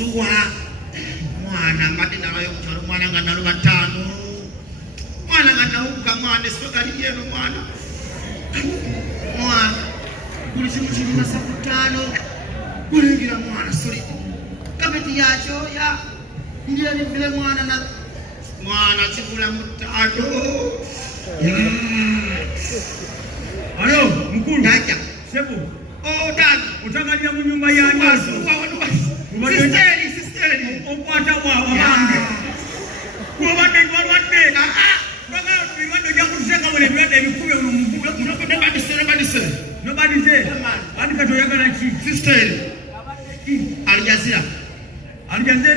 suwa mwana madina nayo mchalo mwana ngana 5 mwana ngana uka mwana soka liyeno mwana kuli chimuchini na 5 kulingira mwana solid kapeti yacho ya ndiye ni vile mwana chikula mutado alo mkulu daja sebu dad utangalia mu nyumba ya nyazo sisteri okwata wa wange kwa wande baga biwando ya kuzenga wale biwande bikube uno mkulu nobody say ani katoyaga na chi sisteri alijazira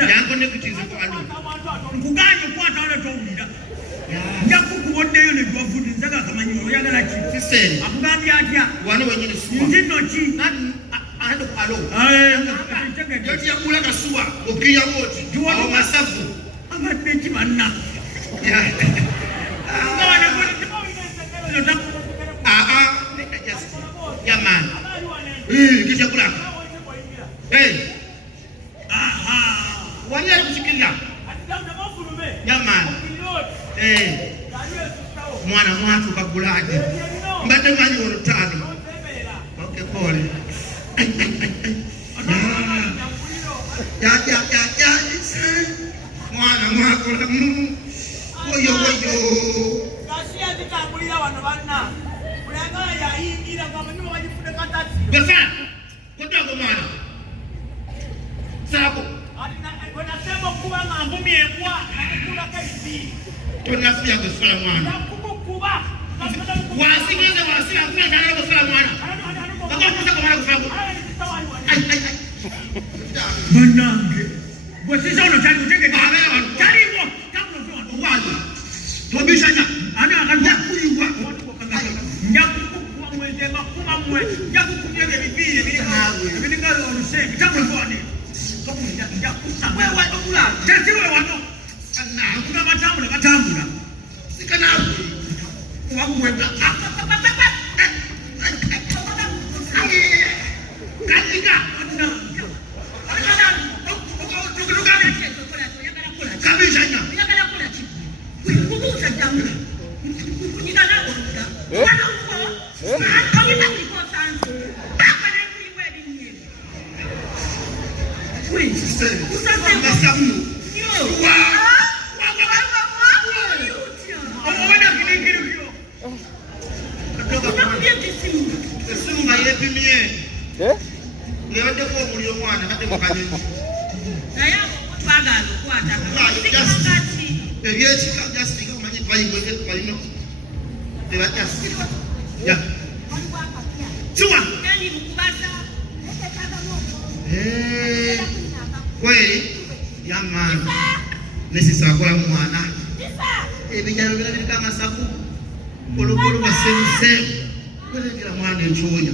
yango ne kutize ko alo kuganyo kwata wale towira yakukuboddeyo ne gwavuti nzaga kamanyo oyagala ki sisteri akugambya atya wano wenyine suwa ndino ki ando alo yoti yakula kasuwa okiya woti awo masafu amadeki manna ngawana ya man kisha kula wani kuchikilia ya man mwana mwatu kakulaje mbate manyi olutano okay pole ya mwana mwakula oyo kasiya zitambulira wano banna kulangala yayingira ngamanyi wajifunde katati besa kotago mwana sako wanasema kuba ngambumi ekwa nakukula kaisi tunafia kusala mwana nakukuba wasikilize wasila kuna kana kusala mwana bako kutaka mwana kufagu manange bwesisa ono tali kuteke taliwo wali tobishanya ana akanja kuyiwa nyakukuwa mweze makuma mwe nyakukubyege bibire biringalo olusengi takwefone wewe okula tatiwe wano kuna batambula sikana wagwenda katika kabishanya kweli jamani nesisakola mwana ebijalo bila bili kama saku kolokolo basemse kwelekera mwana echonya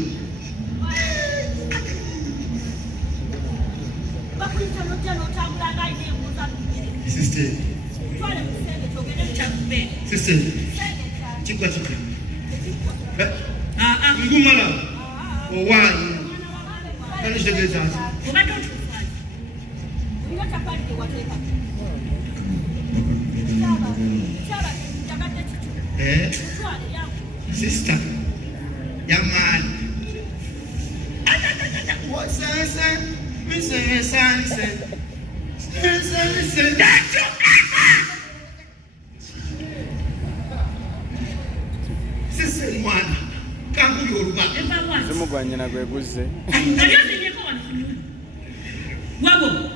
sister chikwa ngumala owayi kani shegeza sister yaman sisi mwana kangu yoruba simugwanyina gweguze wabo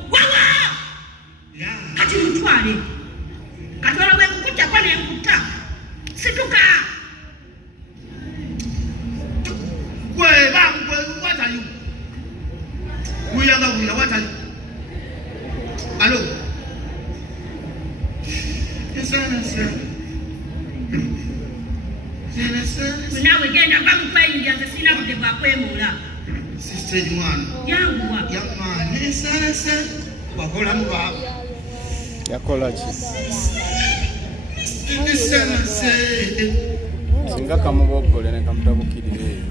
kati mutwale katwala bwe kukuta kwa ne kukuta situka kwe bangwe watayu kuyanga kuya watayu alo nawe genda bamukwenja nze sina budde bwakwemula sister mwana yanguwa yamani sana wakola mu baba yakola ki singa kamubogole ne kamutabukirire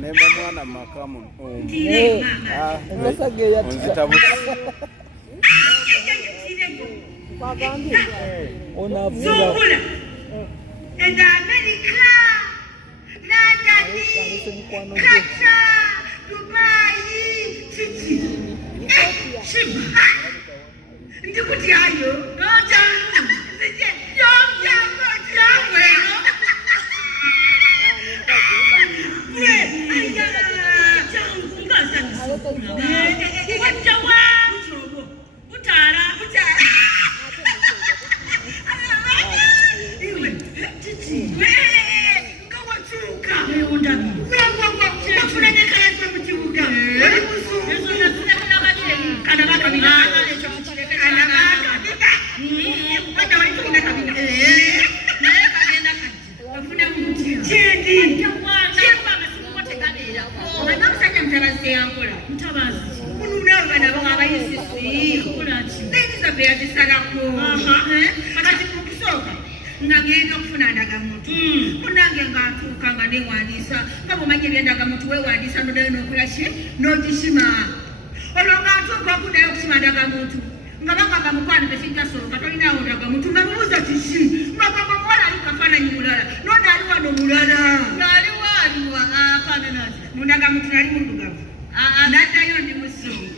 nemba mwana makamu Basageya onzitabu Zungula. And America, London, Qatar, Dubai, Titi. Shimba. Ndikuti ayo. No jamu. Ngagenda okufuna ndagamuntu munange ngatuuka nga newandiisa nga bwomanya ebyendagamuntu wewandiisa nodayo nokola ki nogishima olwo ngatuuka okudayo okusima ndagamuntu nga bagamba mukwano tekintasoloka tolinawo ndagamuntu nga mubuuza kiki nga gamba muwala ali kafaananyi mulala nona ali wano mulala aliwa afaananazi mundagamuntu nali muddugavu naddayo ndi musungu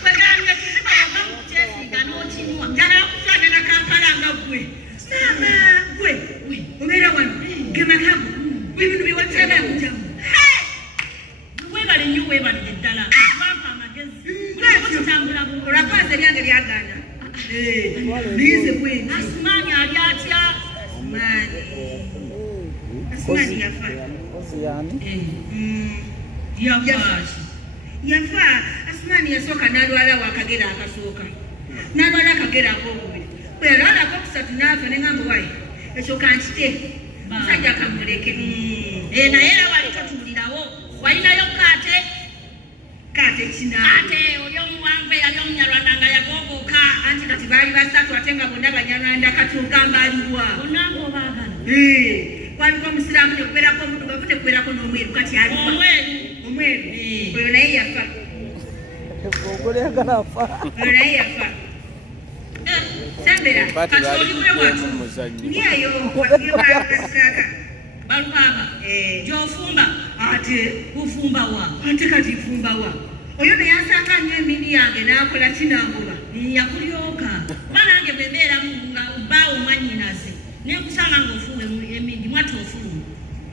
kwegange kizibayoga mukyesiga n'okinwa njagala kufaanana kampala nga gwe sama gwe obeera wano gemakago ebintu biwataba kujamu webale nnyo webalire ddala bampa amagezi kutambula olwakwasa ebyange byagana niyize bwenti asimaani ali atya asimaani yafa asimaani yasooka n'alwala wakagera akasooka n'alwala akagera akokubiri bwe yalwala akokusatu n'afa neŋŋamba wayi ekyo kankite musajja kamuleke naye era wali totuulirawo walinayo kaate kinaate oli omuwanvu eyali omunyarwanda nga yagogoka anti kati baali basatu ate nga bonna banyarwanda kati ogamba aliwa onanga obaagala waliko omusiraamu nekubeerako omudugavu nekubeerako n'omweru kati aliwa omweru oyo naye yafa oyo naye yafa sembera kati oliwe watu nyeyo wakiyobaakasaka balukaba gyofumba ate ufumba wa ate kati ifumba wa oyo neyansanga nnyo emindi yange n'akola kinangoba yakulyoka banange bwebeera nga bbaawo mwanyinaze nekusanga ngaofuwe emindi mwati ofuluma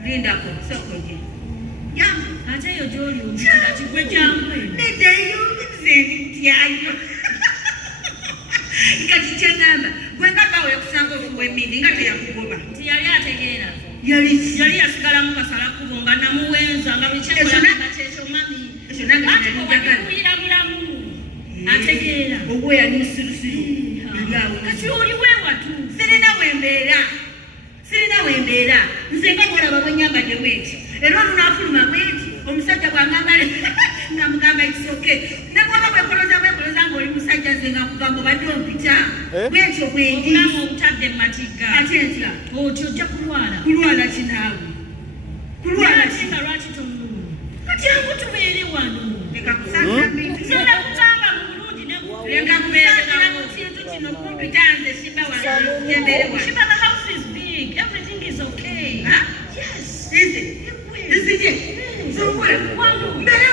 lindako sokoje yamu ate eyo gyoli omusinga kigwe gyangwe nedeyo nzendi kutyayo kati kyengamba gwe nga bbaawo yakusanga ofuwe emindi nga teyakugoba nti yali ategeera yali yasigalamu kasalakubo nga namuwenza nga bwekyekolanga kyekyo mami ati bwewaliwira bulamu ategeera obwe yali musirusiru kati oli wewatu sirina wembeera nze nga bwolaba bwenyambadde bwenti era olunafuluma bwenti omusajja bwangambale nga mugamba ekisoke ne bwoba bwekoloza ng'oli musajja nze nga kugamba obadde ompita bwentyo bwendi obulamu obutadde mumatiga ate ntya otyo ojja kulwala kinaawe kulwala kinga lwaki tonuluma kati angu tubeere wano leka kusaaira kugamba mu bulungi leka kusaakira mu kintu kino kumpita nze simba wanaembere wa simba the house is big everything is okay yes is it zungula mbere